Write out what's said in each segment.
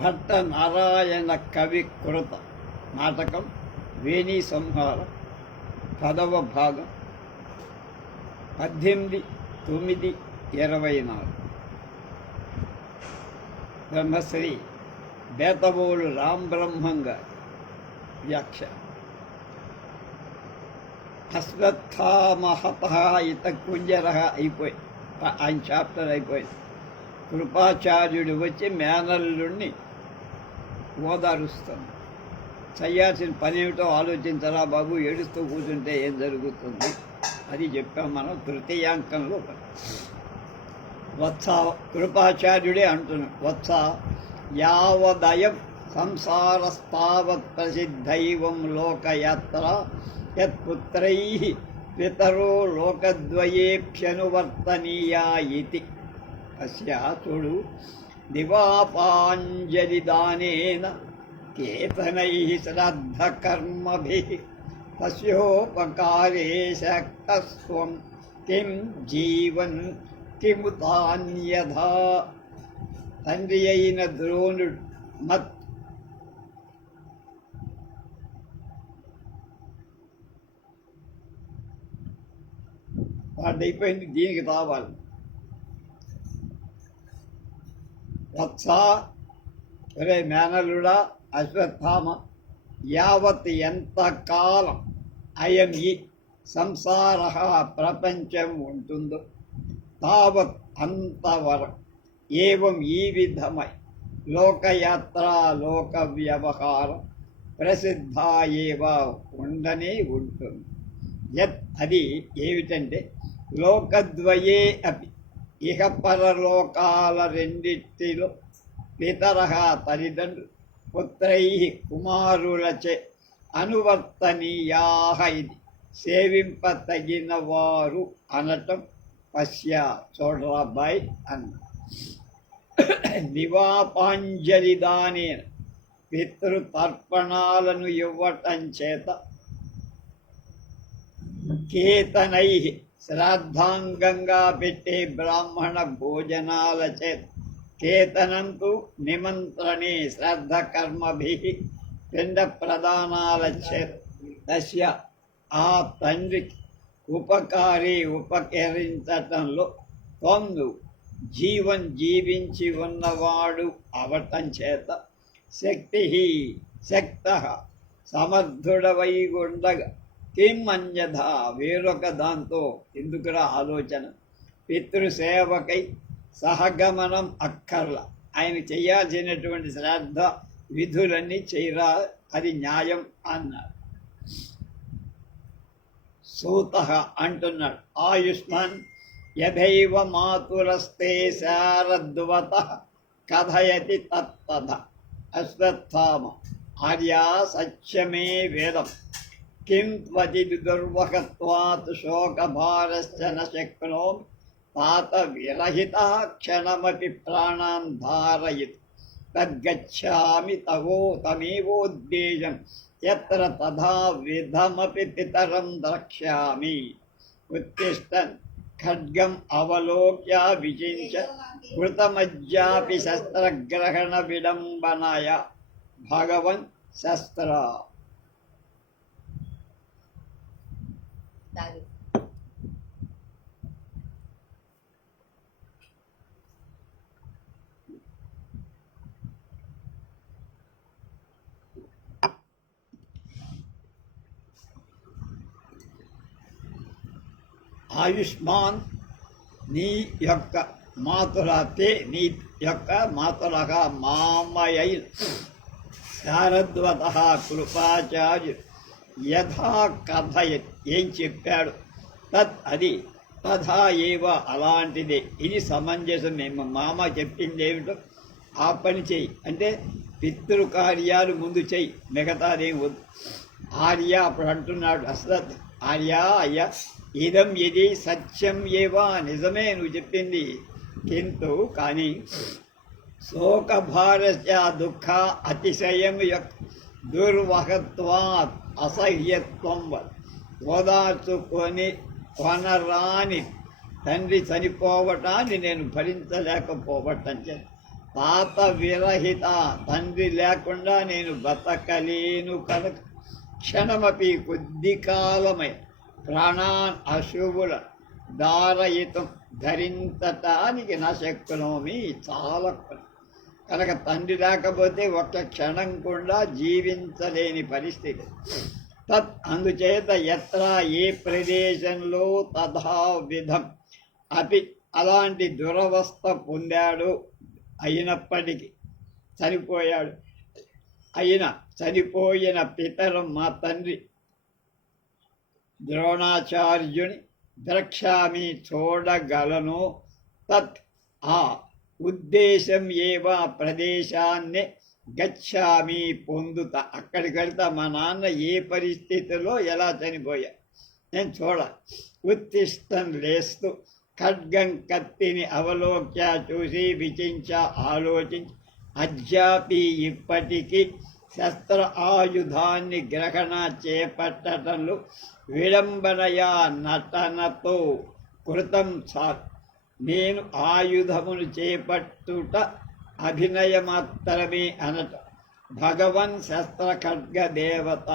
భట్ట నారాయణ కవి కృత నాటకం వేణీ సంహారం 10వ భాగం 18/9/24 బ్రహ్మశ్రీ బేతవోలు రామబ్రహ్మం గారి వ్యాఖ్య. అశ్వత్థామహత ఇత కుంజర అయిపోయి ఆయన చాప్టర్ అయిపోయింది. కృపాచార్యుడు వచ్చి మేనల్లుడిని ఓదారుస్తాను. చేయాల్సిన పని ఏమిటో ఆలోచించరా బాబు, ఏడుస్తూ కూర్చుంటే ఏం జరుగుతుంది అది చెప్పాం మనం తృతీయాంకంలో. వత్స కృపాచార్యుడే అంటున్నాడు, వత్స యావదయం సంసారస్తావత్ ప్రసిద్ధైవం లోకయాత్ర యత్పుత్రై పితరో లోకద్వయేభ్యనువర్తనీయా ఇతి. అస్య చూడు, దివాపాంజలిదానేన కేతనై శ్రద్ధకర్మభిః తస్యోపకారే శక్తస్త్వం కిం జీవన్ కిముతాన్యథా. తండ్రి అయిన ద్రోణుడు వాడైపోయింది, దీనికి రావాలి. వత్స ఒరే మేనలుడా అశ్వత్థామ, యావత్ ఎంతకాలం అయం ఈ సంసార ప్రపంచం ఉంటుందో తావత్ అంతవరం ఏవం ఈ విధమై లోకయాత్ర లోక వ్యవహారం ప్రసిద్ధ ఏవ ఉండనే ఉంటుంది. యత్ అది ఏమిటంటే లోకద్వయే అపి ఇహ పరలోకాల రెండిటిలో పితర తల్లిదండ్రులు పుత్రై కుమారులచే అనువర్తనీయా ఇది సేవింపతగిన వారు అనటం పశ్య చూడరాబాయ్ అన్న. దివాపాంజలిదానే పితృతర్పణాలను ఇవ్వటం చేత కేతనై శ్రాద్ధాంగంగా పెట్టే బ్రాహ్మణ భోజనాల చేత కేతనంతు నిమంత్రణే శ్రద్ధ కర్మభిః పిండ ప్రదానాల చేత తస్య ఆ తండ్రికి ఉపకారి ఉపకరించటంలో త్వంను జీవన్ జీవించి ఉన్నవాడు అవటం చేత శక్త సమర్థుడవై ఉండగా కిం అన్యథ వేరొక దాంతో ఎందుకురా ఆలోచన. పితృసేవకై సహగమనం అక్కర్ల, ఆయన చేయాల్సినటువంటి శ్రాద్ధ విధులన్నీ చేయరా, అది న్యాయం అన్నాడు. సూత అంటున్నాడు, ఆయుష్మాన్ యథైవ మాతురస్తే శారద్వత కథయతి తత్తథ. అశ్వత్థామ ఆర్యా సత్యమే వేదం కిం త్వచిద్ దుర్వహత్వాత్ శోకభారశ్చ న శక్నోమి తాత విరహితః క్షణమపి ప్రాణాన్ ధారయిత్ తద్గచ్ఛామి తమేవోద్దేశం యత్ర తథా విధమపి పితరం ద్రక్ష్యామి. ఉత్తిష్టన్ ఖడ్గం అవలోక్య విచించ కృతమజ్జాపి శస్త్రగ్రహణ విడంబనాయ భగవన్ శస్త్ర. ఆయుష్మాన్ నీ యొక్క మాతులతే నీ యొక్క మాతులగా మామయ్య శారద్వత కృపాచార్యు యథా కథయత్ ఏం చెప్పాడు తత్ అది తథా ఏవ అలాంటిదే. ఇది సమంజసం. మేము మామ చెప్పింది ఏమిటో ఆ పని చెయ్యి అంటే పితృకార్యాలు ముందు చెయ్యి, మిగతాదేం వద్దు. ఆర్య అప్పుడు అంటున్నాడు అశ్వత్, ఆర్య అయ్యా ఇదం ఇది సత్యం ఏవా నిజమే నువ్వు చెప్పింది, కింటు కానీ శోకభారస్య దుఃఖ అతిశయం యొక్క దుర్వహత్వాత్ అసహ్యత్వం ఓదార్చుకొని కొనరాని తండ్రి చనిపోవటాన్ని నేను భరించలేకపోవటం చేత తాత విరహిత, తండ్రి లేకుండా నేను బతకలేను కనుక క్షణమపి కొద్ది కాలమై ప్రాణాన్ అశుభుల దారయితం ధరించటానికి నా శక్తులోమి చాలా కనుక తండ్రి లేకపోతే ఒక్క క్షణం కూడా జీవించలేని పరిస్థితి. తత్ అందుచేత ఎత్ర ఏ ప్రదేశంలో తథా విధం అపి అలాంటి దురవస్థ పొందాడు అయినప్పటికీ చనిపోయిన పితరం మా తండ్రి ద్రోణాచార్యుని ద్రక్ష్యామి చూడగలను. తత్ ఆ ఉద్దేశం ఏవ ప్రదేశాన్ని గచ్చామి పొందుతా. అక్కడికి వెళ్తా మా నాన్న ఏ పరిస్థితిలో ఎలా చనిపోయా నేను చూడ. ఉత్తిష్టం లేస్తూ ఖడ్గం కత్తిని అవలోక్య చూసి విచించ ఆలోచించి అద్యాపి ఇప్పటికీ శస్త్ర ఆయుధాన్ని గ్రహణ చేపట్టడంలో విడంబనయా నటనతో కృతం సార్. నేను ఆయుధమును చేపట్టుట అభినయమాత్రమే అనట. భగవన్ శస్త్ర ఖడ్గ దేవత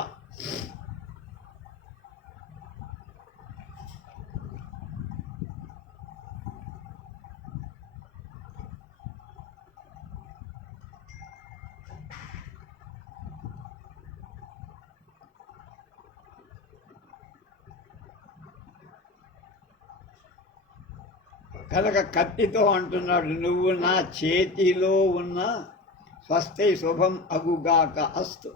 కనుక కత్తితో అంటున్నాడు, నువ్వు నా చేతిలో ఉన్న స్వస్తి శుభం అగుగాక అస్తు.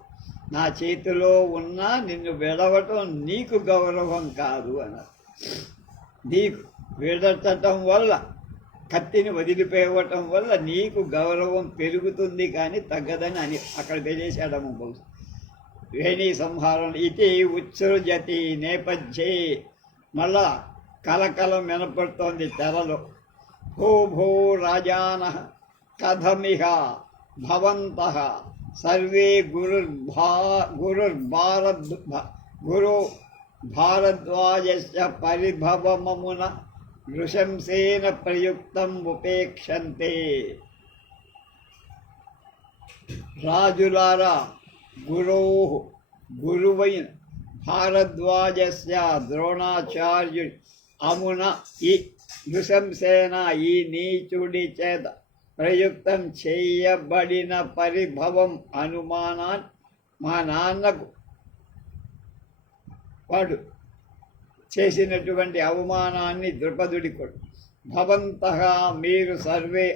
నా చేతిలో ఉన్న నిన్ను విడవటం నీకు గౌరవం కాదు అన్నారు. నీకు విడటం వల్ల, కత్తిని వదిలిపోవటం వల్ల నీకు గౌరవం పెరుగుతుంది కానీ తగ్గదని అని అక్కడ తెలియచేయడము. బహుశా వేణి సంహారం ఇది ఉత్సృజతి నేపథ్యే. మళ్ళా కలకలం వినపడుతోంది తెరలో. భూ భూ రాజాన కథమిహ భవంతః సర్వే గురు భారద్వాజస్య పరిభవమమున నృశంసేన ప్రయుక్తం ఉపేక్షంతే. రాజులారా, గురువైన భారద్వాజస్య ద్రోణాచార్యుడి అమున ఈ నృశంసేన ఈ నీచుడి చేత ప్రయుక్తం చేయబడిన పరిభవం అనుమానాన్ని మా నాన్నకు వాడు చేసినటువంటి అవమానాన్ని ద్రుపదుడి కొడు. భవంతః మీరు సర్వే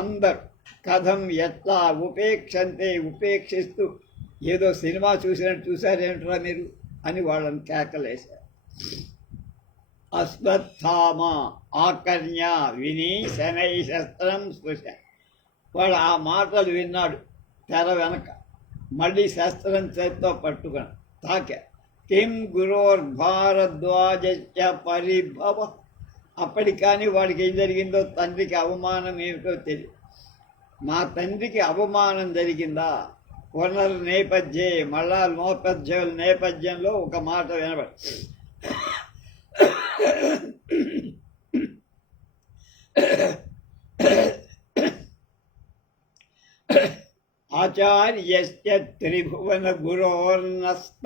అందరు కథం ఎట్లా ఉపేక్షంతే ఉపేక్షిస్తూ ఏదో సినిమా చూసినట్టు చూశారేంట్రా మీరు అని వాళ్ళని కేకలేశారు. అశ్వత్థామ ఆకర్ణ్య విని శనై శస్త్రం స్పృశ. వాడు ఆ మాటలు విన్నాడు. తెర వెనక మళ్ళీ శస్త్రం చేత్తో పట్టుకుని తాకా. కిం గురోర్భారద్వాజ పరిభవ. అప్పటికి కానీ వాడికి ఏం జరిగిందో, తండ్రికి అవమానం ఏమిటో తెలియదు. మా తండ్రికి అవమానం జరిగిందా? పునర్నేపథ్యే, మళ్ళా నేపథ్యంలో ఒక మాట వినబడి ఆచార్యస్య త్రిభువన గురోర్నస్త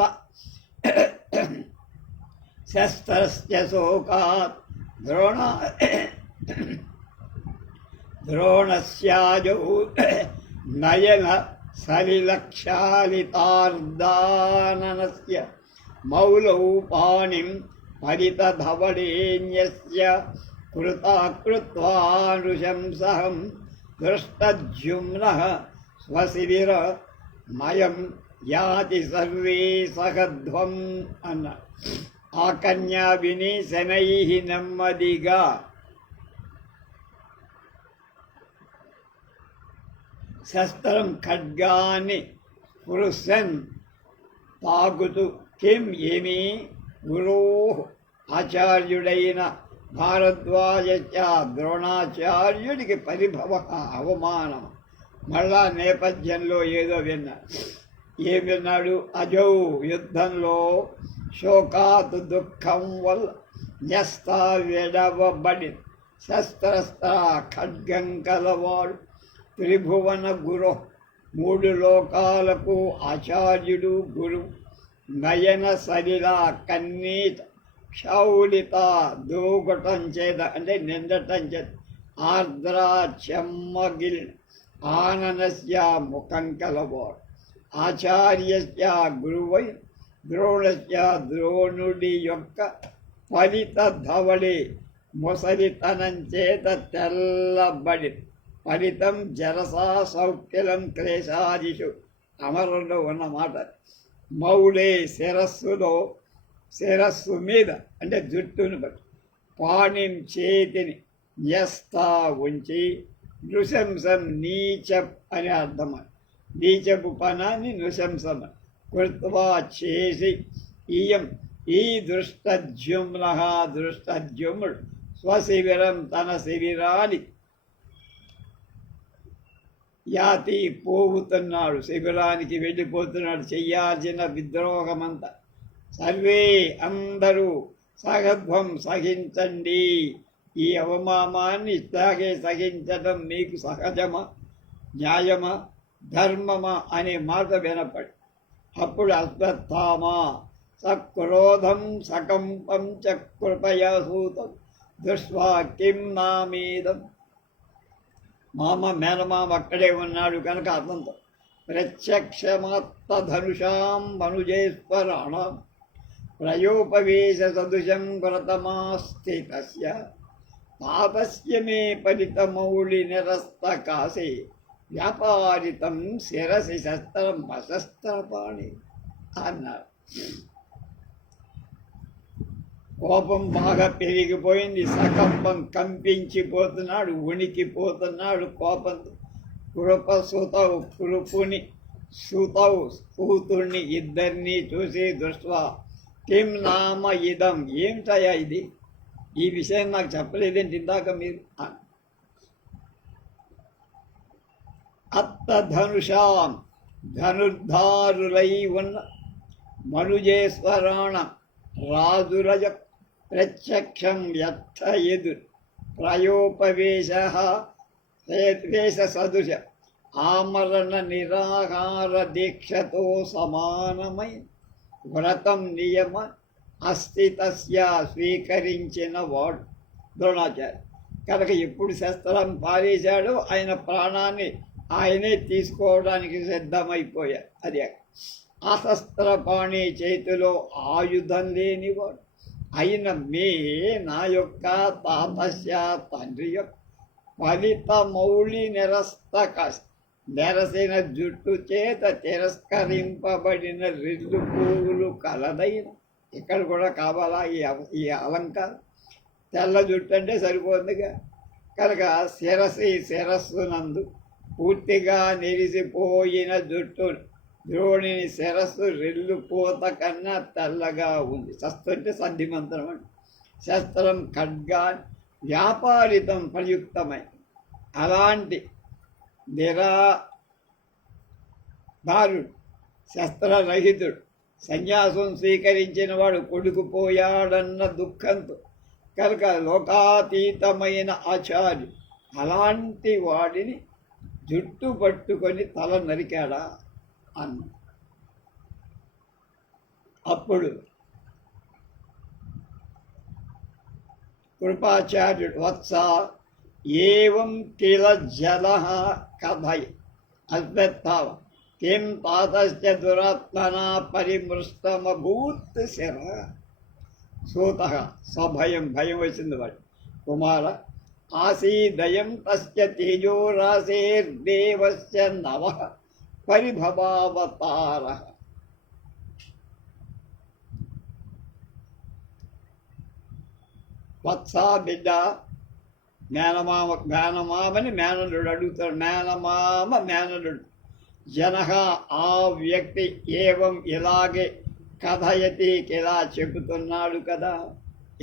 శస్త్రస్య శోకాత్ ద్రోణస్యాజౌ నయన సలిలక్షాలితార్దాననస్య మౌలౌ పాణిం పరితధవళేన్యస్య కృతా నృశంసహం దృష్టద్యుమ్నః స్వశిబిర మయం యాతి సర్వే సహధ్వం అన్న. ఆ కన్యా విని శనై నెమ్మదిగా శస్త్రం ఖడ్గాన్ని పురుషన్ తాగుతూ కిం ఏమీ గురో ఆచార్యుడైన భారద్వాజ ద్రోణాచార్యుడికి పరిభవ అవమానం. మళ్ళా నేపథ్యంలో ఏదో విన్నాడు. ఏం విన్నాడు? అజౌ యుద్ధంలో శోకాత్ దుఃఖం వల్ల న్యస్త విడవబడి శస్త్రస్త్ర ఖడ్గం కలవాడు త్రిభువన గురు, మూడు లోకాలకు ఆచార్యుడు గురు. నయన సలిల కన్నీత క్షౌలిత దూగటం చేత అంటే నిండటం చేత ఆర్ద్ర చెమ్మగిల్ ఆననస్య ముఖం కలవాడు. ఆచార్యస్య గురువై ద్రోణస్య ద్రోణుడి యొక్క ఫలిత ధవళి ముసలితనం చేత తెల్లబడి ఫలితం జరసా సౌఖ్యలం క్లేశాదిషు అమరులో ఉన్నమాట. మౌళే శిరస్సు మీద అంటే జుట్టును బట్టి పాణిం చేతిని న్యస్తా ఉంచి నృశంసం నీచప్ అని అర్థం. నీచపు పనాన్ని నృశంసం కృత్వా చేసి ఇయం ఈ దృష్టద్యుమ్న దృష్టద్యుమ్నుడు స్వశిబిరం తన శిబిరాన్ని యాతి పోగుతున్నాడు, శిబిరానికి వెళ్ళిపోతున్నాడు. చెయ్యాల్సిన విద్రోహమంతా సర్వే అందరూ సగధ్వం సహించండి. ఈ అవమానాన్ని ఇట్లాగే సహించడం మీకు సహజమా, న్యాయమా, ధర్మమా అనే మాట వినపడి అప్పుడు అశ్వత్థామ సక్రోధం సకంపం చ కృపయా సూతం దృష్వా కిం నామీదం. మేనమామ అక్కడే ఉన్నాడు కనుక అతనితో ప్రత్యక్షమాత్తధనుషాం మనుజేశ్వరాణం ప్రయోపవేశ సదృశం వ్రతమాస్థితస్య తాతస్య మే ఫలితమౌళి నిరస్తకాశే వ్యాపారితం శిరసి శస్త్రం అశస్త్రపాణి అన్నారు. కోపం బాగా పెరిగిపోయింది. సకంపం కంపించిపోతున్నాడు, ఉనికిపోతున్నాడు కోపంతో. కృపుని సుతవు కూతుర్ని ఇద్దరిని చూసి దృష్ట్వా కిం నామ ఇదం, ఏమిటయా ఇది, ఈ విషయం నాకు చెప్పలేదేంటి ఇందాక మీరు. అత్తధనుషాం ధనుర్ధారులై ఉన్న మనుజేశ్వరాణ రాజురజ ప్రత్యక్షం వ్యర్థ ఎదురు ప్రయోపవేశ సదృశ ఆమరణ నిరాహార దీక్షతో సమానమై వ్రతం నియమ అస్థితస్య స్వీకరించిన వాడు ద్రోణాచార్య. కనుక ఎప్పుడు శస్త్రం పారేశాడో ఆయన ప్రాణాన్ని ఆయనే తీసుకోవడానికి సిద్ధమైపోయాడు. అది అశస్త్రపాణి చేతిలో ఆయుధం లేనివాడు అయిన నా యొక్క తాతస్య తండ్రి యొక్క ఫలిత మౌళి నిరస్తక నెరసిన జుట్టు చేత తిరస్కరింపబడిన రెల్లు పువ్వులు కలదైన. ఇక్కడ కూడా కావాలా ఈ అలంకారం? తెల్ల జుట్టు అంటే సరిపోతుందిగా. కనుక శిరస్సునందు పూర్తిగా నెరిసిపోయిన జుట్టు ద్రోణిని శిరస్సు రెల్లు పూత కన్నా తెల్లగా ఉంది. శస్త్రంటే సంధిమంత్రం అంటే శస్త్రం ఖడ్గా వ్యాపారితం ప్రయుక్తమై అలాంటి నిరాధారుడు శస్త్రరహితుడు సన్యాసం స్వీకరించిన వాడు కొడుకుపోయాడన్న దుఃఖంతో కనుక లోకాతీతమైన ఆచార్యుడు అలాంటి వాడిని జుట్టు పట్టుకొని తల నరికాడా అన్న. అప్పుడు కృపాచార్యుడు వత్స ఏవం కిల జల కథయ అశ్వత్థామ కిం తాతస్య దురాత్మనా పరిమృష్టమభూత్ శర. సూత సభయం, భయం వచ్చింది వాడు. కుమార ఆసీదయం తస్య తేజోరాశేర్దేవస్య నవ పరిభవావతార. వత్సా బిడ్డ, మేనమామని మేనలుడు అడుగుతాడు. మేనలుడు జనహ ఆ వ్యక్తి ఏవం ఇలాగే కథయతి ఇలా చెబుతున్నాడు కదా.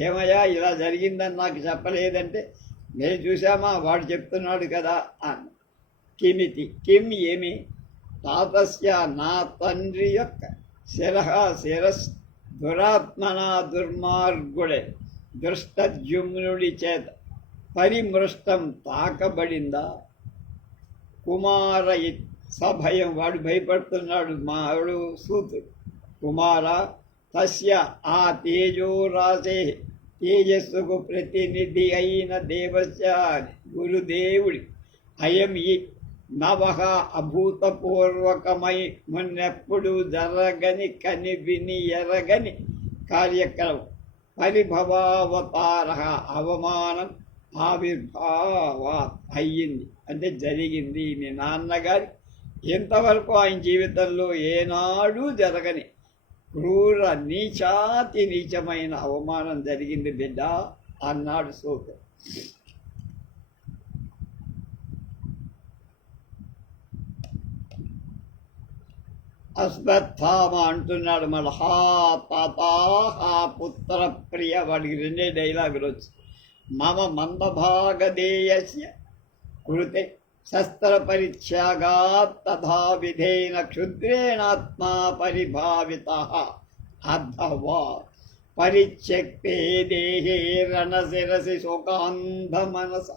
ఏమయ్యా ఇలా జరిగిందని నాకు చెప్పలేదంటే నేను చూసామా వాడు చెప్తున్నాడు కదా అని. కిమితి కిం ఏమి తాతస్య నా తండ్రి యొక్క శిరస్ దురాత్మన దుర్మార్గుడే దృష్టద్యుమ్నుడి చేత పరిమృష్టం తాకబడిందా. కుమార సభయం, వాడు భయపడుతున్నాడు, వాడు సూతుడు. కుమార తస్య ఆ తేజోరాశే, తేజస్సుకు ప్రతినిధి అయిన దేవస్య గురుదేవుడి అయం ఈ నవహ అభూతపూర్వకమై మున్నెప్పుడు జరగని కని విని ఎరగని కార్యక్రమం పరిభవావతార అవమానం ఆవిర్భావా అయ్యింది, అంటే జరిగింది. మీ నాన్నగారి ఇంతవరకు ఆయన జీవితంలో ఏనాడు జరగని క్రూర నీచాతి నీచమైన అవమానం జరిగింది బిడ్డ అన్నాడు సూతుడు. అశ్వత్థామ అంటున్నాడు మళ్ళీ, హా తాత హా పుత్ర ప్రియ. వాడికి 2 డైలాగులు వచ్చి, మమ మందభాగదేయస్య కృతే శస్త్రపరిత్యాగాత్ తథా విధేన క్షుద్రేణాత్మా పరిభావితః అథవా పరిత్యక్తే దేహే రణశిరసి శోకాంధమనస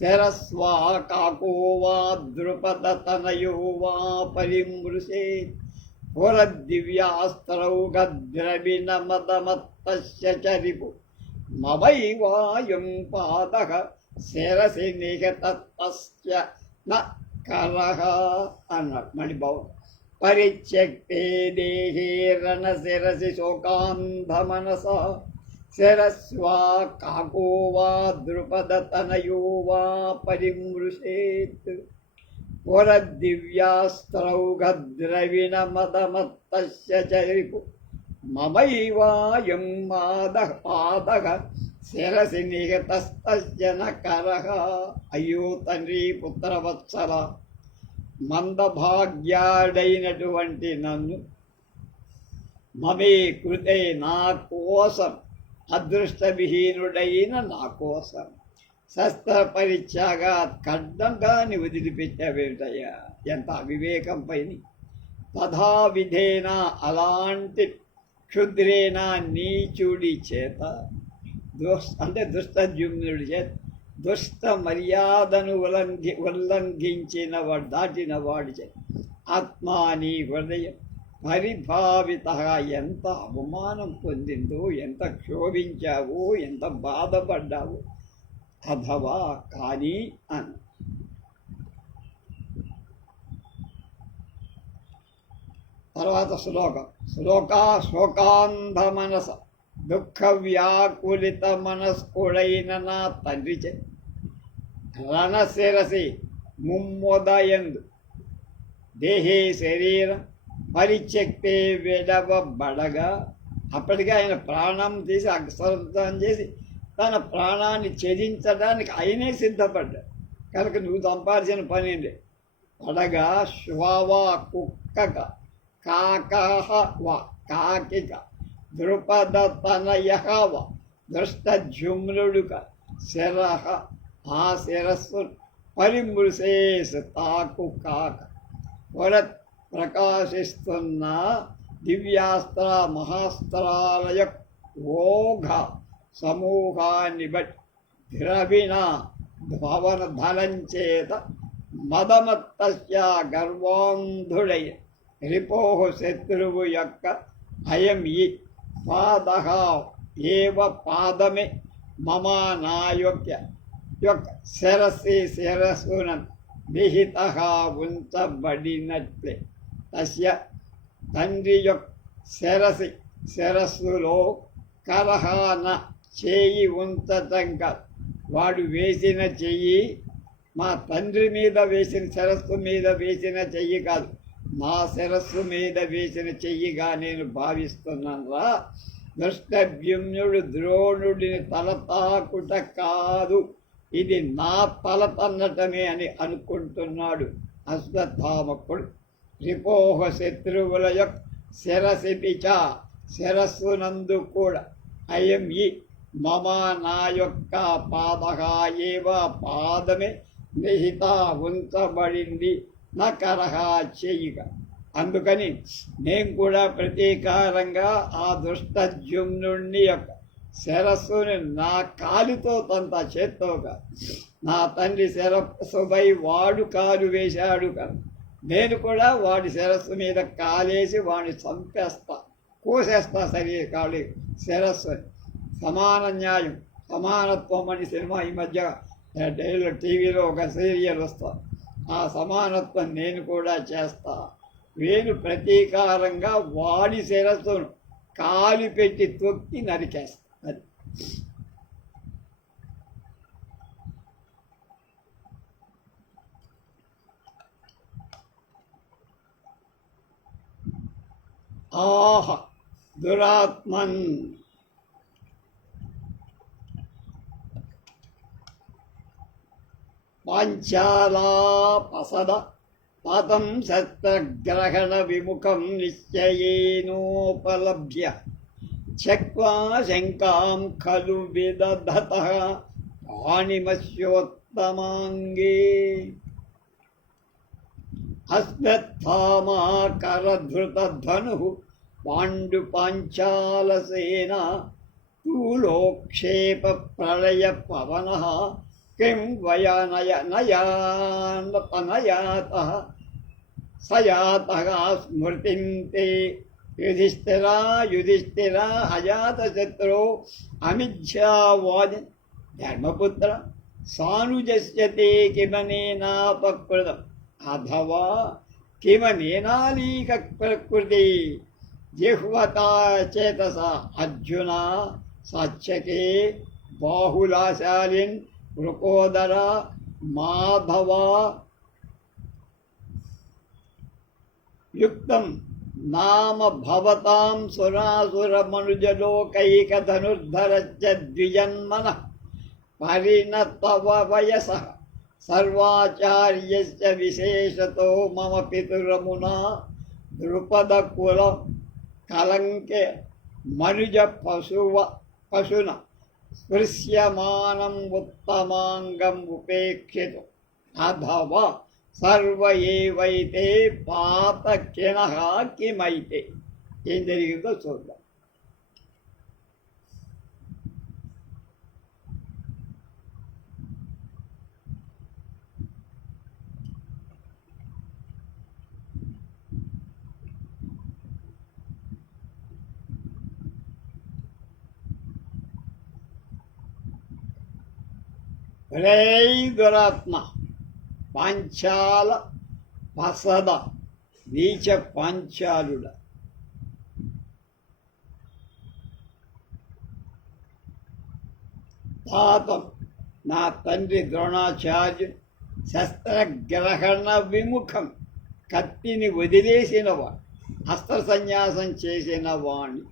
శరస్వా కాకో వా ద్రుపదతనయో వా పరిమృశేత్ పురదివ్యాస్త్రౌగద్రవిణమదమత్తస్య చరిపు మవైవాయం పాదః శిరసి నిహతస్తస్య న కరః అన్నాడు. మళ్ళీ బాగుంది. పరిత్యక్తే దేహే రణశిరసి శోకాంధమనస శరస్వా కాకో వా ద్రుపదతనయో వా పరిమృశేత్ పురదివ్యాస్త్రౌగద్రవిణమదమత్తస్య చరిపు మమైవాయం పాదః శిరసి నిహతస్తస్య న కరః. అయ్యో తండ్రి, పుత్రవత్సల, మందభాగ్యాడైనటువంటి నన్ను మమే కృతే నా కోసం, అదృష్టవిహీనుడైన నా కోసం శస్త్రపరిత్యాగా ఖడ్డంగాని వదిలిపెట్టావేమిటయ్యా, ఎంత అవివేకం పైన. తథా విధేన అలాంటి క్షుద్రేణ నీచుడి చేత, అంటే దుష్టజుమ్నుడి చేత, దుష్ట మర్యాదను ఉల్లంఘించిన వాడు, దాటిన వాడి చేత ఆత్మాని హృదయం పరిభావిత, ఎంత అవమానం పొందిందో, ఎంత క్షోభించావో, ఎంత బాధపడ్డావో. అథవా కానీ అన్న తర్వాత శోకాంధ మనస దుఃఖ వ్యాకులిత మనస్కుడైన నా తండ్రి చే రణశిరసి ముమ్మొదయందు దేహే శరీరం పరిత్యక్తే విడవబడగా, అప్పటికే ఆయన ప్రాణం తీసి అక్షరం చేసి తన ప్రాణాన్ని త్యజించడానికి ఆయనే సిద్ధపడ్డాడు. కనుక నువ్వు సంపాదించిన పని ఏంటి? పడగా శ్వావా కుక్కక, కాకహ వా కాకిక, ద్రుపద తనయహ వా దృష్టజుమ్నుడుక, శరహ ఆ శిరస్సు పరిమృశేస్ తాకు కాక. వరత్ ప్రకాశిస్తున్న దివ్యాస్త్ర మహాస్త్రాలయ ఓఘ సమూహాన్ని బట్టి ద్రవిణ భవన ధనంచేత మదమత్తస్య గర్వాంధుడై రిపోహ శత్రువు యొక్క అయం ఈ పాదః ఏవ పాదమే మమ నా యొక్క శిరస్సున విహిత ఉంచబడినట్లే. తస్య తండ్రి యొక్క శిరస్సులో కరహాన చేయి ఉంచటంగా, వాడు వేసిన చెయ్యి మా తండ్రి మీద వేసిన శిరస్సు మీద వేసిన చెయ్యి కాదు, నా శిరస్సు మీద వేసిన చెయ్యిగా నేను భావిస్తున్నాను రా. దృష్టవ్యుమ్నుడు ద్రోణుడిని తల తాకుట కాదు, ఇది నా తల తన్నటమే అని అనుకుంటున్నాడు అశ్వత్థామకుడు. రిపోహ శత్రువుల యొక్క శిరసిపిచ శిరస్సునందు కూడా అయం ఈ మమ నా యొక్క పాదః ఏవ పాదమే నిహిత ఉంచబడింది, నా కరహ చెయ్యిగా. అందుకని నేను కూడా ప్రతీకారంగా ఆ దుష్టజుమ్నుడి యొక్క శిరస్సుని నా కాలితో తంత చేత్తోగా నా తండ్రి శిరస్సుపై వాడు కాలు వేశాడు కదా, నేను కూడా వాడి శిరస్సు మీద కాలేసి వాడిని చంపేస్తా, కోసేస్తా కాళీ శిరస్సు. సమాన న్యాయం, సమానత్వం అని సినిమా ఈ మధ్య టీవీలో ఒక సీరియల్ వస్తా, ఆ సమానత్వం నేను కూడా చేస్తా. నేను ప్రతీకారంగా వాడి శిరస్సును కాలు పెట్టి తొక్కి నరికేస్తా. అది ఆహ దురాత్మన్ పాంచాలాపసద పాతం సత్రగ్రహణ విముఖం నిశ్చయేనోపలభ్య త్యక్వా శంకాం ఖలు విదధతః పాణిమస్యోత్తమాంగే అశ్వత్థామాకరధృతధనుః పాండుపాంచాలసేన స్థూలోక్షేప ప్రళయ పవనః కిం వయనయనయాతః సయాతః స్మృతిం తే యుధిష్ఠిర అజాతశత్రో అమిథ్యావాది ధర్మపుత్ర సానుజస్య తే కిమనేనాపకృతం అథవా కిమనేనాలీక ప్రకృతి జిహ్వతా చేతస అర్జున సాత్యకే బాహులాశాలిన్ వృకోదర మాధవ యుక్తం నామ భవతాం సురాసురమనుజలోకైకధనుర్ధరశ్చ ద్విజన్మనః పరిణతవ వయసః సర్వాచార్యస్య విశేషతో మమ పితురమునా ద్రుపదకుల కలంకే మనుజ పశున స్పృశ్యమానం ఉత్తమాంగం ఉపేక్షితు అథవా సర్వ ఏవైతే పాతకినః కిమైతే. ఏం జరిగిందో చూద్దాం. దురాత్మ పాంచాల పసద నీచ పాంచాలుడ, తాతం నా తండ్రి ద్రోణాచార్యు శస్త్రగ్రహణ విముఖం కత్తిని వదిలేసినవాడు, అస్త్ర సన్యాసం చేసిన వాణ్ణి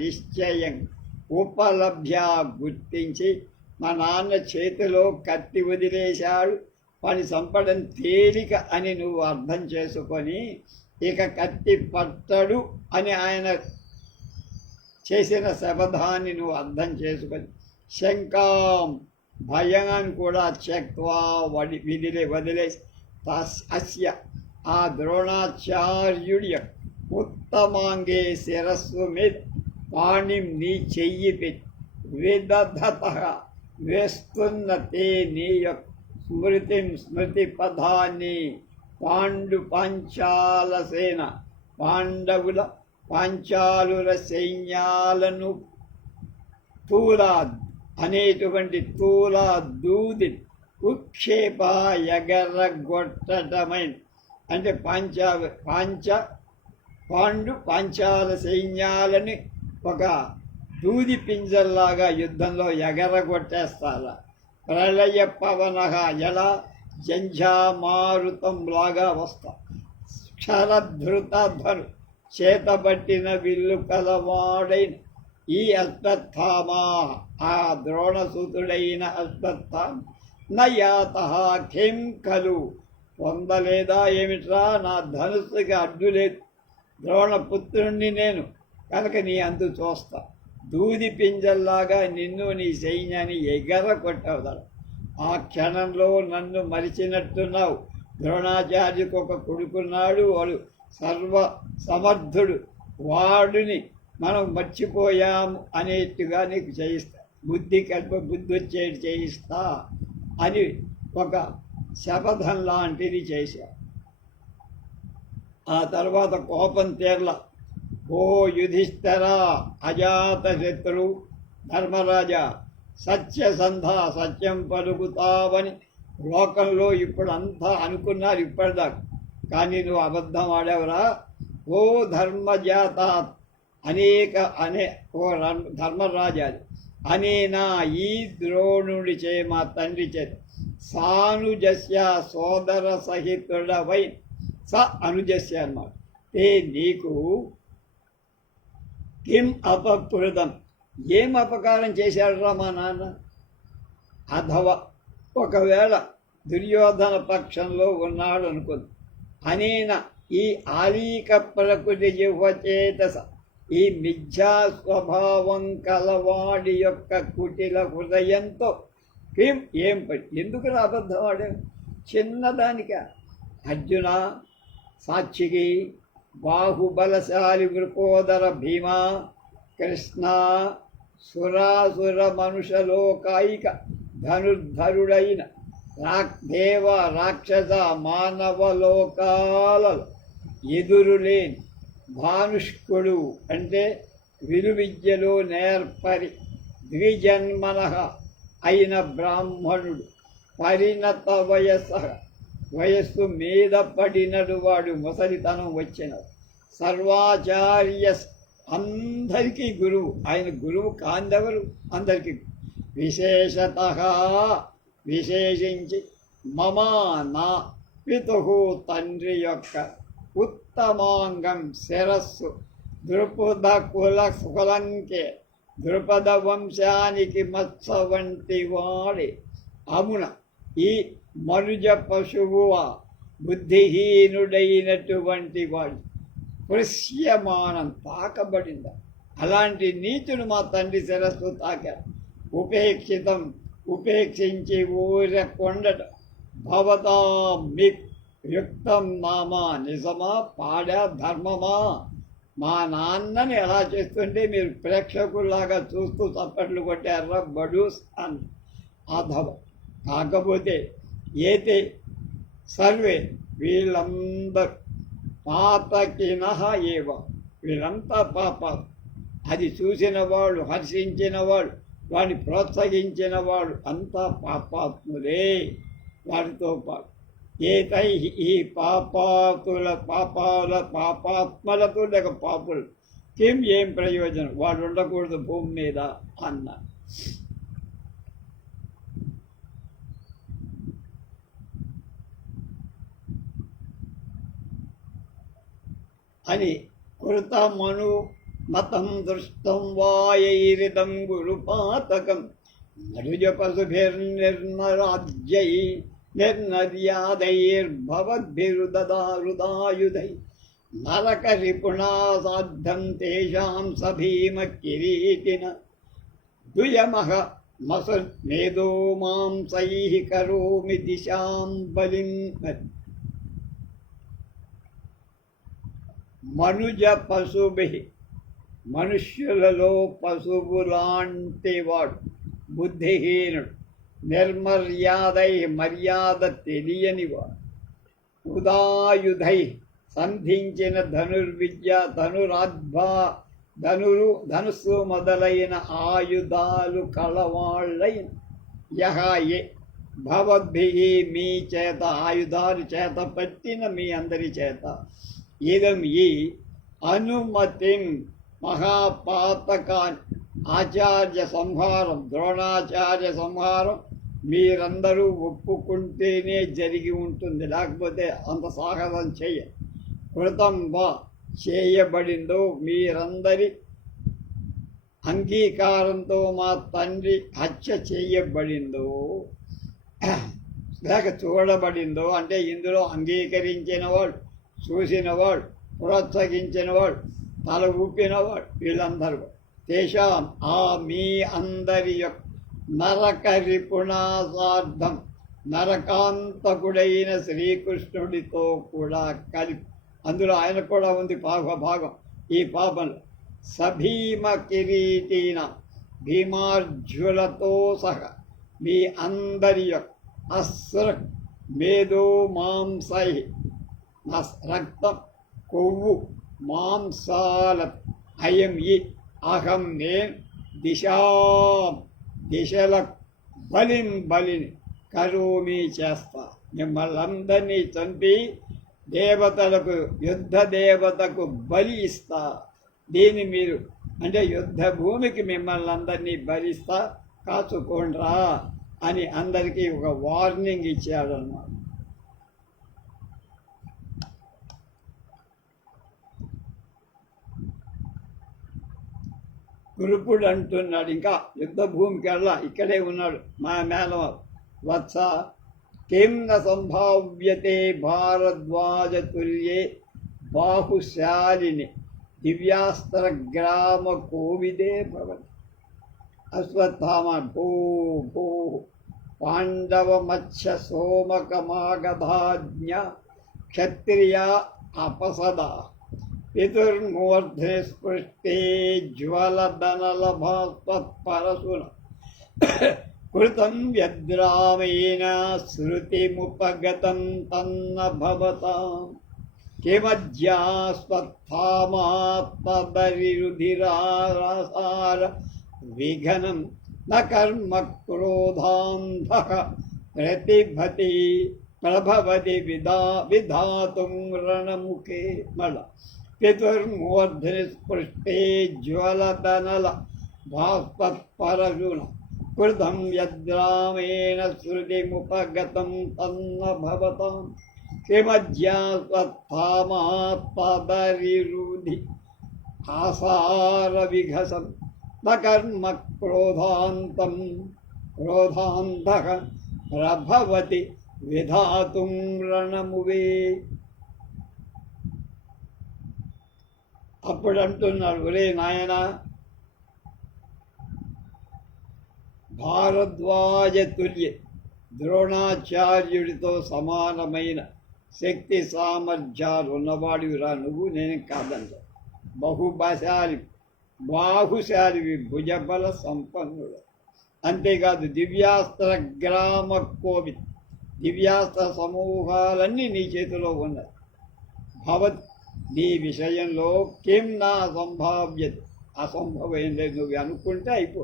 నిశ్చయం ఉపలభ్య గుర్తించి మా నాన్న చేతిలో కత్తి వదిలేశాడు, పని చంపడం తేలిక అని నువ్వు అర్థం చేసుకొని ఇక కత్తి పట్టడు అని ఆయన చేసిన శపథాన్ని నువ్వు అర్థం చేసుకొని శంకాం భయాన్ని కూడా త్యక్వా వదిలేసి అస్య ఆ ద్రోణాచార్యుడి ఉత్తమాంగే శిరస్సు మీద పాణిం నీ చెయ్యి పెట్టి విదధతః వేస్తున్న తే నీ యొక్క స్మృతి పదాన్ని పాండు పాంచాల సేన పాండవుల పాంచాలుల సైన్యాలను తూలా అనేటువంటి తూలా దూది ఉక్షేప ఎగరగొట్టడమైన అంటే పాండు పాంచాల సైన్యాలని ఒక దూది పింజల్లాగా యుద్ధంలో ఎగరగొట్టేస్తారా. ప్రళయ పవనః ఎలా జంఝామారుతం లాగా వస్తా. క్షరధృత ధను చేతబట్టిన విల్లు కలవాడైన ఈ అశ్వత్థామా ఆ ద్రోణసూతుడైన అశ్వత్థామ నయాతః కిం ఖలు పొందలేదా ఏమిట్రా, నా ధనుస్సుకి అడ్డు లేదు, ద్రోణపుత్రుణ్ణి నేను కనుక నీ అందు చూస్తా. దూది పింజల్లాగా నిన్ను నీ సైన్యాన్ని ఎగర కొట్టవుతాడు. ఆ క్షణంలో నన్ను మరిచినట్టున్నావు. ద్రోణాచార్యుకు ఒక కొడుకున్నాడు, వాడు సర్వ సమర్థుడు, వాడిని మనం మర్చిపోయాము అనేట్టుగా నీకు చేయిస్తా. బుద్ధి కలిపి బుద్ధి వచ్చేది చేయిస్తా అని ఒక శపథం లాంటిది చేశారు. ఆ తర్వాత కోపం తీర్ల. ఓ యుధిష్ఠిర, అజాతశత్రు, ధర్మరాజా, సత్యసంధ, సత్యం పలుకుతావని లోకంలో ఇప్పుడు అంతా అనుకున్నారు ఇప్పటిదాకా, కానీ నువ్వు అబద్ధం ఆడేవరా? ఓ ధర్మజాత ఓ ధర్మరాజా, అనేనా ఈ ద్రోణుడి చే మా తండ్రి చే సానుజస్య సోదర సహితుడవై అనుజస్య అన్నమాట. నీకు కిం అపకృతం, ఏం అపకారం చేశాడురా మా నాన్న? అథవా ఒకవేళ దుర్యోధన పక్షంలో ఉన్నాడు అనుకుంది. అనేన ఈ ఆలీక ప్రకృతి యువచేతస, ఈ మిథ్యా స్వభావం కలవాడి యొక్క కుటిల హృదయంతో కిం ఏం పడి, ఎందుకు అబద్ధం ఆడావు? చిన్నదానిక అర్జున, సాక్షికి, బాహుబలశాలి వృకోదర భీమా, కృష్ణ, సురాసుర మనుషలోకాయిక ధనుర్ధరుడైన దేవ రాక్షస మానవలోకాలలో ఎదురులేని భానుష్కుడు అంటే విలువిద్యలో నేర్పరి ద్విజన్మనః అయిన బ్రాహ్మణుడు, పరిణత వయస్సు మీద పడినడు వాడు, ముసలితనం వచ్చిన సర్వాచార్య, అందరికీ గురువు. ఆయన గురువు కాందెవరు? అందరికీ. విశేషత విశేషించి మమా నా పితుహు తండ్రి యొక్క ఉత్తమాంగం శిరస్సు ద్రుపద కులంకే ద్రుపద వంశానికి మత్స వంటి వాడి అమున ఈ మనుజ పశువు బుద్ధిహీనుడైనటువంటి వాడు పృశ్యమానం తాకబడిందా? అలాంటి నీచుడు మా తండ్రి శిరస్సు తాకారు. ఉపేక్షితం ఉపేక్షించి ఊరకొండట భవతా మిక్ యుక్తం నామా, నిజమా పాడా ధర్మమా? మా నాన్నని ఎలా చేస్తుంటే మీరు ప్రేక్షకుల్లాగా చూస్తూ చప్పట్లు కొట్టారా బడూస్ అని అధవ. కాకపోతే ఏతే సర్వే వీళ్ళందరూ పాతకినః ఏవ, వీళ్ళంతా పాపాలు. అది చూసిన వాళ్ళు, హర్షించిన వాళ్ళు, వాడిని ప్రోత్సహించిన వాడు అంతా పాపాత్ములే. వాడితో పాటు ఏతై ఈ పాపాత్మలతో లేక పాపులు కిం ఏం ప్రయోజనం, వాడు ఉండకూడదు భూమి మీద అన్న. అని కృత మను మతం దృష్టం వాయైరిదం గురుపాతకం మరుజ పశుభిర్నిర్నరాజ్యై నిర్నర్యాదైర్భవద్భిరుదారుదాయుధై నరక రిపుణా సాధ్యం తేషాం సభీమ కిరీటిన ద్వియమః మసు మేధో మాంసైః కరోమి దిశాం బలిం. మనుజ పశుభి, మనుష్యులలో పశువు లాంటి వాడు, బుద్ధిహీనుడు, నిర్మర్యాదై మర్యాద తెలియనివాడు, ఉదాయుధై సంధించిన ధనుర్విద్య ధనుస్సు మొదలైన ఆయుధాలు కలవాళ్ళైన యహ ఏ భవద్భి మీ చేత ఆయుధాలు చేత పట్టిన మీ అందరి చేత ఇదం ఈ అనుమతిం మహాపాతకాన్ ఆచార్య సంహారం, ద్రోణాచార్య సంహారం మీరందరూ ఒప్పుకుంటేనే జరిగి ఉంటుంది, లేకపోతే అంత సాహసం చెయ్య. కృతం వా చేయబడిందో, మీరందరి అంగీకారంతో మా తండ్రి హత్య చేయబడిందో లేక చూడబడిందో, అంటే ఇందులో అంగీకరించినవాడు, చూసినవాడు, ప్రోత్సహించినవాడు, తల ఊపినవాడు, వీళ్ళందరూ తేషాం ఆ మీ అందరి యొక్క నరక రిపుణాసార్థం, నరకాంతకుడైన శ్రీకృష్ణుడితో కూడా కలిపి, అందులో ఆయన కూడా ఉంది భాగం ఈ పాపంలో. సభీమ కిరీటీన భీమార్జులతో సహా మీ అందరి యొక్క అస్ర మేధో మాంసై రక్తం కొవ్వు మాంసాల అయం ఈ అహం నేను దిశల బలిని కరోమి చేస్తా. మిమ్మల్ని అందరినీ చంపి దేవతలకు యుద్ధ దేవతకు బలి ఇస్తా. దీన్ని మీరు అంటే యుద్ధ భూమికి మిమ్మల్ని అందరినీ బలిస్తా, కాచుకోండ్రా అని అందరికీ ఒక వార్నింగ్ ఇచ్చాడు అన్నమాట. కురుపుడు అంటున్నాడు, ఇంకా యుద్ధ భూమికి వెళ్ళా, ఇక్కడే ఉన్నాడు మా మేనవ వత్స కిం న సంభావ్యతే భారద్వాజ తుల్యే బాహుశాలిని దివ్యాస్త్ర గ్రామ కోవిదే భవతి. అశ్వత్థామ భూ భూ పాండవ మత్స్య సోమకమాగధాజ్ఞ క్షత్రియ అపసద పితుర్మూర్ధే స్పృష్టే జ్వలదనలభాస్పరసున కృతం యద్రామేణ శృతిముపగతం తన్న భవతాం కిమధ్యాస్పత్థామాత్మదరిరుధిరాసార విఘనం న కర్మ క్రోధాంధః ప్రభవతి విధాతుం రణముఖే. మళ్ళా పితుర్మూర్ధని స్పృష్టే జ్వలదనల భాస్పరజున కృతం యద్రామేణ శృతిముపగతం తన్న భవతాం కిమధ్యాస్పత్థామాత్మదరిరుధి ఆసార విఘసం న కర్మ క్రోధాంధః ప్రభవతి విధాతుం రణమువే. అప్పుడు అంటున్నాడు, ఒరే నాయన, భారద్వాజ తుల్య ద్రోణాచార్యుడితో సమానమైన శక్తి సామర్థ్యాలు ఉన్నవాడివిరా నువ్వు, నేను కాదంట. బాహుశాలివి, భుజబల సంపన్నుడు. అంతేకాదు దివ్యాస్త్ర గ్రామ కోవి, దివ్యాస్త్ర సమూహాలన్నీ నీ చేతిలో ఉన్నాయి. భవత్ నీ విషయంలో కిం నా సంభావ్యత, అసంభవం లేదు, నువ్వు అనుకుంటే అయిపో,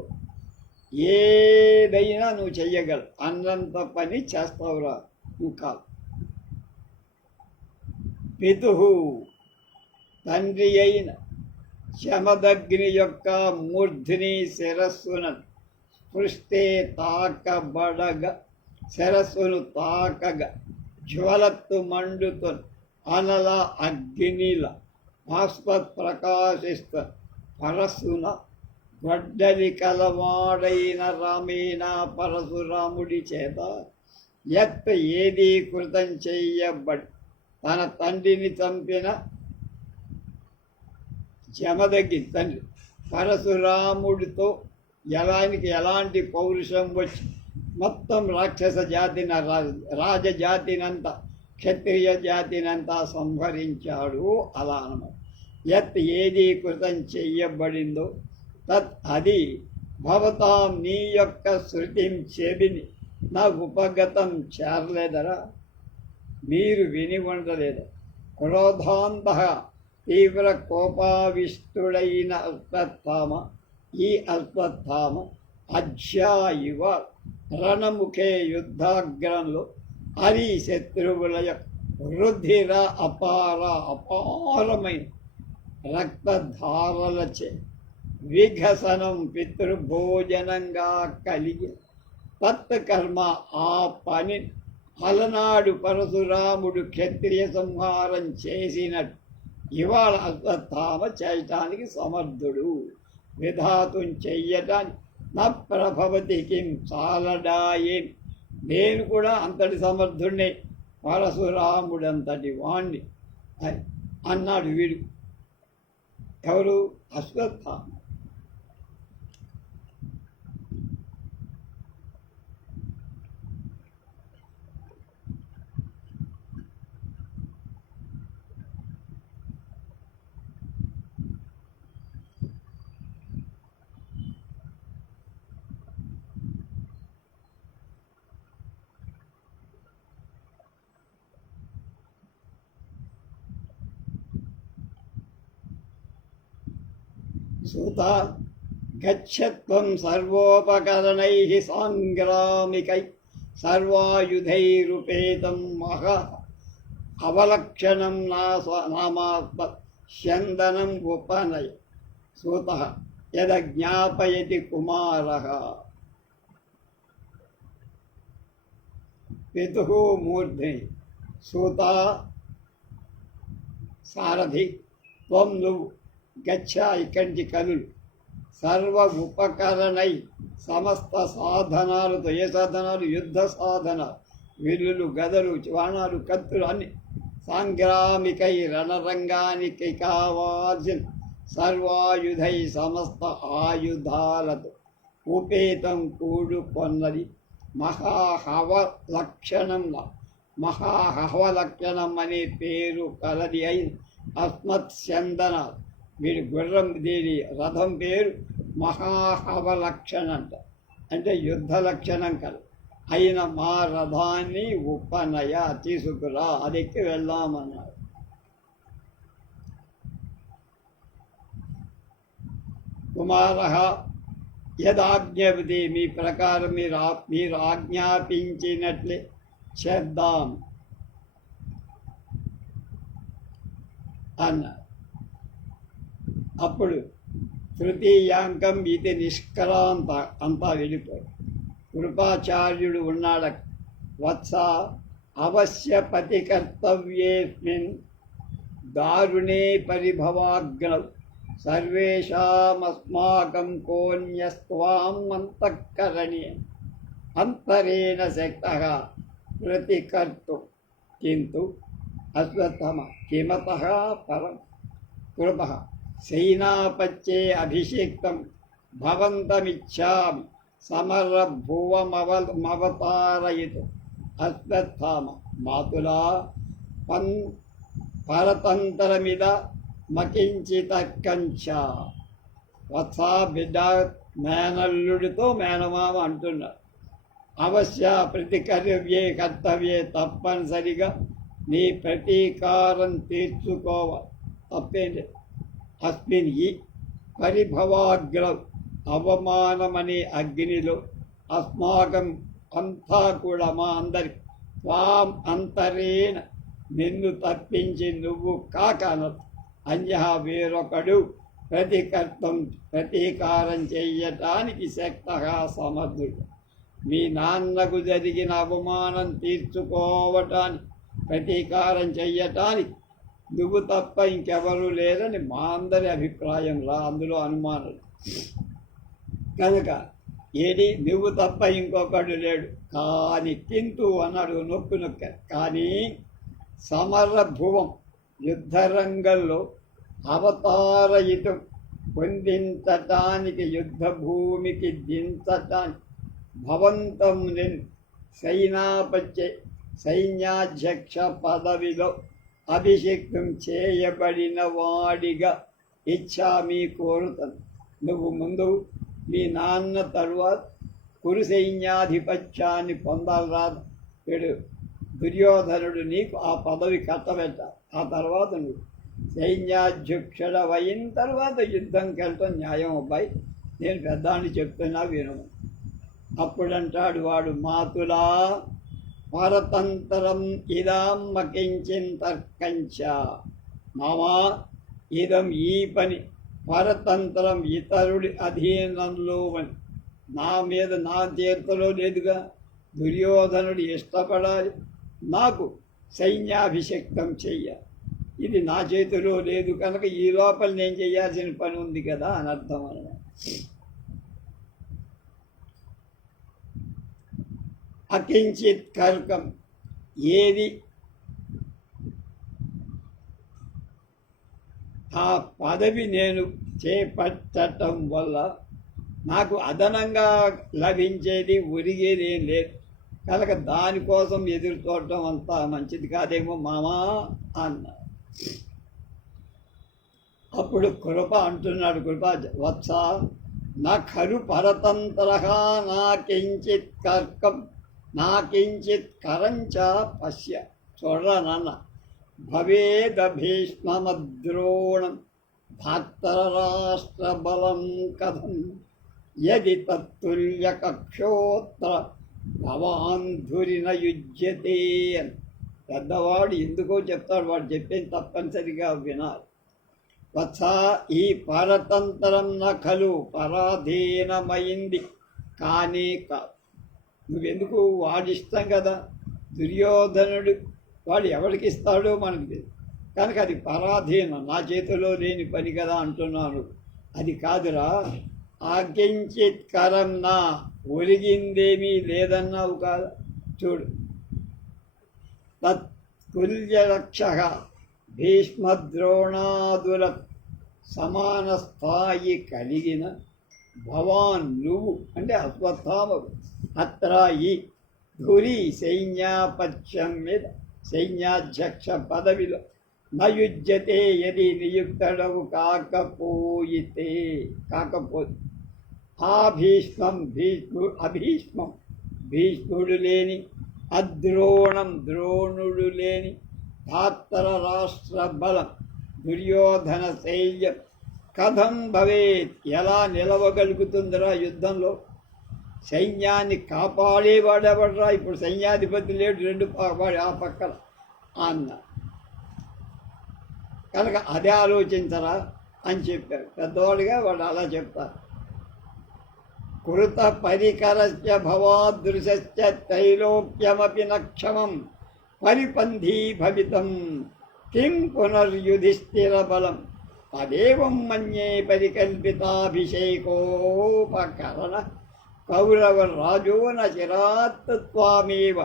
ఏదైనా నువ్వు చెయ్యగలవు, అన్నంత పని చేస్తావురా నువ్వు కాదు. పితు తండ్రి అయిన శమదగ్ని యొక్క మూర్ధిని శిరస్సున స్పృష్టే తాకబడగా, శిరస్సును తాకగా జ్వలత్తు మండుతు అనల అగ్నిల భాస్పత్ ప్రకాశిస్త పరస్సున గొడ్డలి కలవాడైన రామేణ పరశురాముడి చేత ఏదీ కృతం చెయ్యబడి తన తండ్రిని చంపిన జమదగ్ని తండ్రి పరశురాముడితో ఎలాంటి పౌరుషం వచ్చి మొత్తం రాక్షస జాతిని రాజజాతినంతా క్షత్రియ జాతినంతా సంహరించాడు. అలా అన్నమాట. ఏదీ కృతం చెయ్యబడిందో తత్ అది భవతాం నీ యొక్క శృతిం చెవిని నా ఉపగతం చేరలేదరా, మీరు విని ఉండలేదా. క్రోధాంత తీవ్ర కోపావిష్టుడైన అశ్వత్థామ, ఈ అశ్వత్థామ అధ్యా ఇవ రణముఖే యుద్ధాగ్రంలో హరి శత్రువుల రుధిర అపారమైన రక్తధారలచే విఘసనం పితృభోజనంగా కలిగి తత్కర్మ ఆ పని అలనాడు పరశురాముడు క్షత్రియ సంహారం చేసినట్టు ఇవాళ అశ్వత్థామ చేయటానికి సమర్థుడు. విధాతం చెయ్యటానికి నా ప్రభవతి కిం చాలడాయేం, నేను కూడా అంతటి సమర్థుడిని, పరశురాముడంతటి వాణ్ణి అన్నాడు వీడు. ఎవరు? అశ్వత్థామ. సూత గచ్చత్వం సర్వోపకరణైః సాంగ్రామికై సర్వాయుధైరుపేతం అవలక్షణం నామాత్మ స్యందనం ఉపనయ. సూత యద జ్ఞాపయతి కుమారః పితుః మూర్ధ్ని. సూత సారథి, త్వం నువ్వు, గచ్చ ఇక్కడి నుంచి కదులు, సర్వ ఉపకరణై సమస్త సాధనాలతో. ఏ సాధనాలు? యుద్ధ సాధనాలు, విల్లులు, గదలు, బాణాలు, కత్తులు అన్ని. సాంగ్రామికై రణరంగానికి కావాల్సిన సర్వాయుధై సమస్త ఆయుధాలతో ఉపేతం కూడుకొన్నది. మహాహవలక్షణంగా, మహాహవలక్షణం అనే పేరు కలది అయిన అస్మత్ స్యందన, వీడి గుర్రం, దీని రథం పేరు మహాహవలక్షణం అంట, అంటే యుద్ధ లక్షణం కలదు అయిన మా రథాన్ని ఉపనయ, తీసుకురా, అదెక్కి వెళ్దామన్నారు. కుమారః యదాజ్ఞపతి, మీ ప్రకారం మీరు ఆజ్ఞాపించినట్లే చేద్దాం అన్నారు. అప్పుడు తృతీయాంకం ఇది నిష్క్రాంత, అంతా వెళ్ళిపోయి. కృపాచార్యుడు ఉన్నాడు. వత్స అవశ్య పతి కర్తవ్యేస్మిన్ దారుణే పరిభవాగ్నౌ సర్వేషామస్మాకం కోన్యస్త్వాం అంతఃకరణే అంతరేణ శక్తః ప్రతికర్తుం కింతు అశ్వత్థామ కిమతః పరం కృపః సైనాపత్యే అభిషిక్తం భవంతమిచ్ఛామి సమరభువమవతారయితు. అశ్వత్థామ మాతులా పరతంతరమిద మకించిత కంచ. వత్సా బిడ్డ, మేనల్లుడితో మేనమామ అంటున్నారు. అవశ్య ప్రతికర్యవ్యే కర్తవ్యే, తప్పనిసరిగా నీ ప్రతీకారం తీర్చుకోవాలి, తప్పేంటి. అస్మిన్ ఈ పరిభవాగ్రం, అవమానమనే అగ్నిలో, అస్మాకం అంతా కూడా మా అందరి, త్వాం అంతరేణ నిన్ను తప్పించి నువ్వు కాక అన్యః వేరొకడు ప్రతీకారం చెయ్యటానికి శక్తః సమర్థుడు. మీ నాన్నకు జరిగిన అవమానం తీర్చుకోవటానికి, ప్రతీకారం చెయ్యటానికి నువ్వు తప్ప ఇంకెవరూ లేరని మా అందరి అభిప్రాయం రా, అందులో అనుమానం. కనుక ఏది నువ్వు తప్ప ఇంకొకడు లేడు. కానీ కింతు అన్నాడు, నొక్కు నొక్కాడు. కానీ సమరభువం, యుద్ధరంగంలో అవతారయుతం, పొందించటానికి, యుద్ధ భూమికి దించటానికి, భవంతం నేను సైనాపత్య, సైన్యాధ్యక్ష పదవిలో అభిషేకం చేయబడిన వాడిగా ఇచ్చామి, కోరుతాను. నువ్వు ముందు మీ నాన్న తరువాత కురు సైన్యాధిపత్యాన్ని పొందాలి రాదు. వీడు దుర్యోధనుడు నీకు ఆ పదవి కట్టబెట్ట. ఆ తర్వాత నువ్వు సైన్యాధ్యక్షుడు అయిన తర్వాత యుద్ధంకి వెళ్ళటం న్యాయం అబ్బాయి, నేను పెద్దాన్ని చెప్తున్నా విను. అప్పుడంటాడు వాడు, మాతులా పరతంతరం ఇదాం మకించింతర్కంచ. మామా, ఇదం ఈ పని, పరతంత్రం ఇతరుడి అధీనంలో అని, నా మీద నా చేతిలో లేదుగా. దుర్యోధనుడు ఇష్టపడాలి, నాకు సైన్యాభిషేకం చెయ్యాలి, ఇది నా చేతిలో లేదు కనుక ఈ లోపల నేను చేయాల్సిన పని ఉంది కదా అని అర్థం అన్నమాట. అకించిత్ కర్కం, ఏది ఆ పదవి నేను చేపట్టడం వల్ల నాకు అదనంగా లభించేది, ఒరిగేది ఏం లేదు కనుక దానికోసం ఎదురు చూడటం అంత మంచిది కాదేమో మామా అన్న. అప్పుడు కృప అంటున్నాడు, కృప వత్స నా ఖరు పరతంత్ర నాకించిత్ కర్కం నాకించిత్ కరంచ పశ్య. చూడరా నాన్న, భవేద భీష్మద్రోణం ధాత్రరాష్ట్రబలం కథం యది తత్తుల్యకక్షోత్ర భవాంధురిన యుజ్యతే అని. పెద్దవాడు ఎందుకో చెప్తాడు, వాడు చెప్పేది తప్పనిసరిగా వినాలి. వత్స ఈ పరతంత్రం నఖలు పరాధీనమైంది కానీ కాదు. నువ్వెందుకు, వాడిష్టం కదా, దుర్యోధనుడు వాడు ఎవరికి ఇస్తాడో మనకు తెలియదు కనుక అది పరాధీనం, నా చేతిలో లేని పని కదా అంటున్నాను. అది కాదురా, ఆజ్ఞించిత్ కరం నా, ఒలిగిందేమీ లేదన్నావు కాదా. చూడు, తత్కుల్యరక్ష భీష్మద్రోణాదుల సమాన స్థాయి కలిగిన భవాన్ నువ్వు అంటే అశ్వత్థామకు అత్ర ఈ ధురి సైన్యాపక్షం మీద సైన్యాధ్యక్ష పదవిలో నయుజ్యతే యది నియుక్తడవు కాకపోతే అభీష్మం భీష్ముడు లేని, అద్రోణం ద్రోణుడు లేని, ధాత్ర రాష్ట్ర బలం దుర్యోధన శైల్యం కథం భవేత్, ఎలా నిలవగలుగుతుందిరా యుద్ధంలో. సైన్యాన్ని కాపాడేవాడెవడరా, ఇప్పుడు సైన్యాధిపతి లేడు, రెండు వాడు ఆ పక్కన అన్న కనుక అదే ఆలోచించరా అని చెప్పారు పెద్దవాళ్ళుగా. వాడు అలా చెప్తారు. కృత పరికరస్య భవాదృశ్య త్రైలోక్యమపి నక్షమం పరిపంధీ భవితం కిం పునర్యుధిష్ఠిర బలం తదేవం మన్యే పరికల్పితాభిషేకోపకరణ కౌరవ రాజోన చిరాత్ త్వామేవ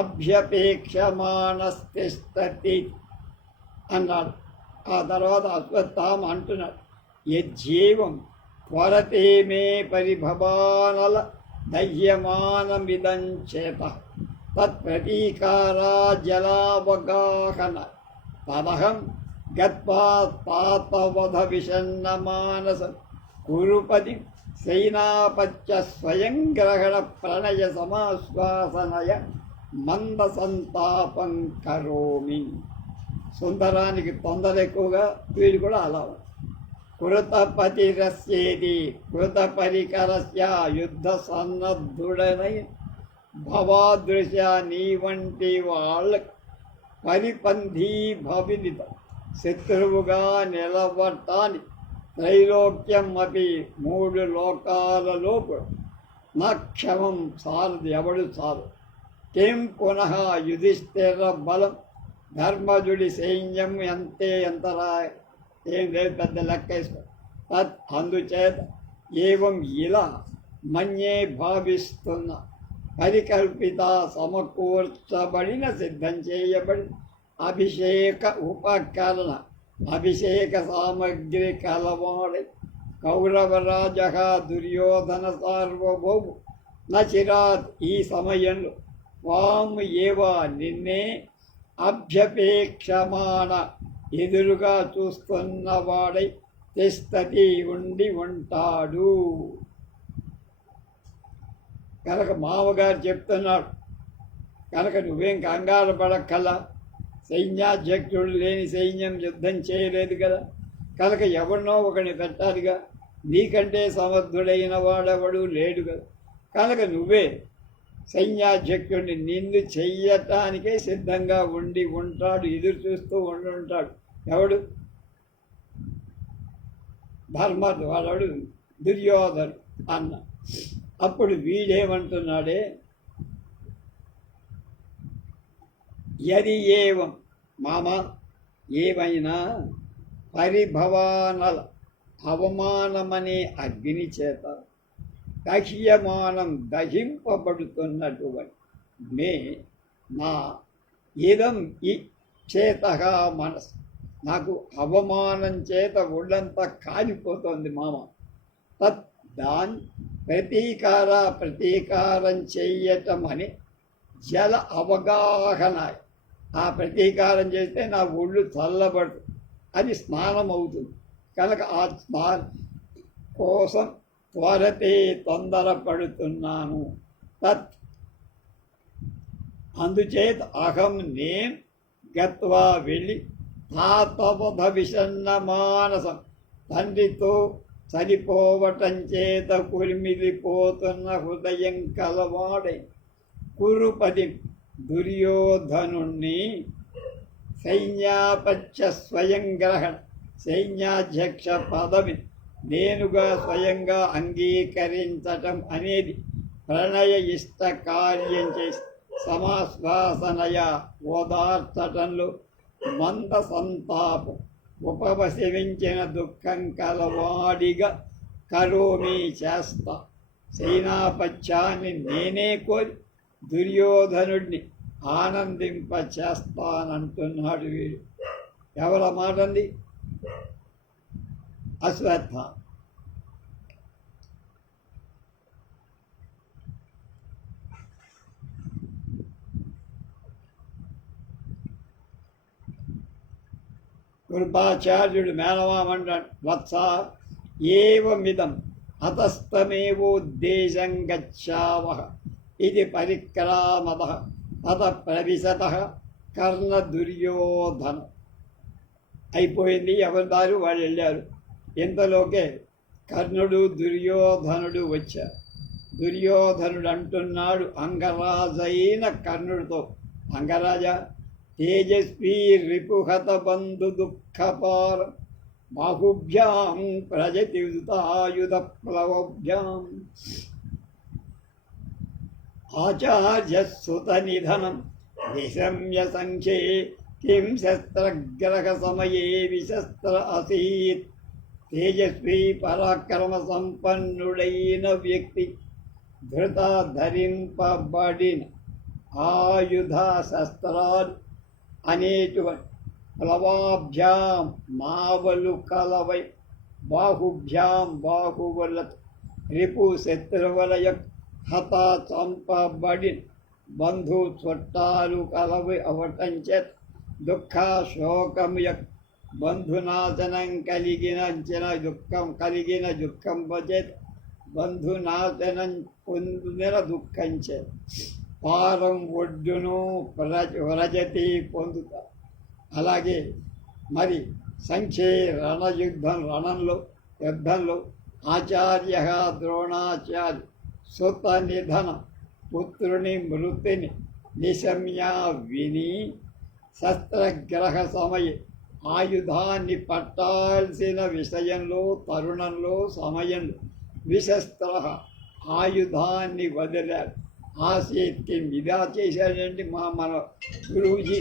అభ్యపేక్షమానస్తిష్టతి అన్నాడు. ఆ తర్వాత అశ్వత్థామ అంటున్నాడు, యజ్జీవం త్వరతే మే పరిభవానల దహ్యమానమిదం చేత తత్ప్రతీకారా జలావగాహన తదహం గత్వా తాతవధ విషన్న మానసం కురుపతి సైనాపత్య స్వయం గ్రహణ ప్రణయ సమాశ్వాసనయ మంద సంతాపం కరోమి. సుందరానికి తొందర ఎక్కువగా, వీడు కూడా అలా. కృతపతిరస్యేది కృత పరికరస్య యుద్ధ సన్నద్ధుడనై భవాదృశ నీ వంటి వాళ్ళ పరిపంధీ భవిదిత శత్రువుగా నిలబట్టాలి. త్రైలోక్యం అపి మూడు లోకాలలో నా క్షమం సారదు, ఎవడు చాలు. కిం పునః యుధిష్ఠిర బలం, ధర్మజుడి సైన్యం ఎంతరా, ఏం లేదు, పెద్ద లెక్క వేసుకో. తత్ అందుచేత ఏవం ఇలా మన్యే భావిస్తున్న పరికల్పిత సమకూర్చబడిన సిద్ధం చేయబడి అభిషేక ఉపకరణ అభిషేక సామగ్రి కలవాడి కౌరవరాజ దుర్యోధన సార్వభౌము నచిరాత్ ఈ సమయంలో వాము ఏవా నిన్నే అభ్యపేక్షమాణ ఎదురుగా చూస్తున్నవాడై తిష్టతి ఉండి ఉంటాడు. కనుక మామగారు చెప్తున్నాడు కనుక నువ్వేం కంగారు పడక్కల్లా, సైన్యాధ్యక్షుడు లేని సైన్యం యుద్ధం చేయలేదు కదా, కనుక ఎవరినో ఒకరిని పెట్టాలిగా, నీకంటే సమర్థుడైన వాడెవడు లేడు కదా, కనుక నువ్వే సైన్యాధ్యక్షుడిని నిన్ను చెయ్యటానికే సిద్ధంగా ఉండి ఉంటాడు, ఎదురు చూస్తూ ఉంటాడు. ఎవడు? వాడు దుర్యోధను అన్న. అప్పుడు వీడేమంటున్నాడే, యది ఏవం మామ ఏమైనా పరిభవానల అవమానమనే అగ్ని చేత దహ్యమానం దహింపబడుతున్నటువంటి మే నా ఇదం ఈ చేతగా మనసు, నాకు అవమానం చేత ఒళ్ళంతా కాలిపోతుంది మామ. తత్ దాని ప్రతీకారం చెయ్యటం అని జల అవగాహన, ఆ ప్రతీకారం చేస్తే నా ఒళ్ళు చల్లబడు, అది స్నానం అవుతుంది కనుక ఆ స్నానం కోసం త్వరతే తొందరపడుతున్నాను. తత్ అందుచేత అహం నేను గత్వా వెళ్ళి తాతవధ విషన్న మానసం తండ్రితో సరిపోవటం చేత కురిమిలిపోతున్న హృదయం కలవాడై కురుపది దుర్యోధనుణ్ణి సైన్యాపత్య స్వయం గ్రహణ సైన్యాధ్యక్ష పదవి నేనుగా స్వయంగా అంగీకరించటం అనేది ప్రణయ ఇష్ట కార్యం చేసి సమాశ్వాసనయ ఓదార్చటంలో మంద సంతాపం ఉపవసించిన దుఃఖం కలవాడిగా కరోమి చేస్తా సేనాపత్యాన్ని నేనే కోరి దుర్యోధనుడిని ఆనందింప చేస్తానంటున్నాడు వీడు. ఎవరి మాట అంది? అశ్వత్థామ. కృపాచార్యుడు మేనమామంటాడు, వత్స ఏవమిదం అతస్తమేవోద్దేశం గచ్చావః ఇది పరిక్రామద అత ప్రవిశత కర్ణ దుర్యోధన. అయిపోయింది, ఎవరి దారు వాళ్ళు వెళ్ళారు. ఇంతలోకే కర్ణుడు దుర్యోధనుడు వచ్చారు. దుర్యోధనుడు అంటున్నాడు అంగరాజైన కర్ణుడితో, అంగరాజా, తేజస్వీ రిపుహత బంధు దుఃఖపారం బాహుభ్యాం ప్రజతియుతాయుధ ప్లవభ్యాం ఆచార్యసుత నిధనం విషమ్య సంఖ్యే కిం శస్త్రగ్రహ సమయే విశస్త్ర అసీత్. తేజస్వీ పరాక్రమ సంపన్నుడైన వ్యక్తి ధృత ధరింపబడిన ఆయుధ శస్త్రాలు అనేటువంటి ప్లవాభ్యాం మావలు కలవై బాహుభ్యాం బాహువుల రిపు శత్రువుల హత చంపబడిన బంధు చుట్టాలు కలవి అవటం చేత దుఃఖ శోకం బంధునాశనం కలిగిన దుఃఖం చేత బంధునాశనం పొందిన దుఃఖం చేత పారం ఒడ్డును వ్రజతి పొందుతారు. అలాగే మరి సంఖ్యే యుద్ధంలో ఆచార్య ద్రోణాచార్య సుత నిధన పుత్రుని మృతిని నిశమ్య విని శస్త్రగ్రహ సమయ ఆయుధాన్ని పట్టాల్సిన విషయంలో తరుణంలో సమయంలో విశస్త్ర ఆయుధాన్ని వదిలాడు. ఆసీత్కి ఇదా చేశాడండి మన గురువుజీ.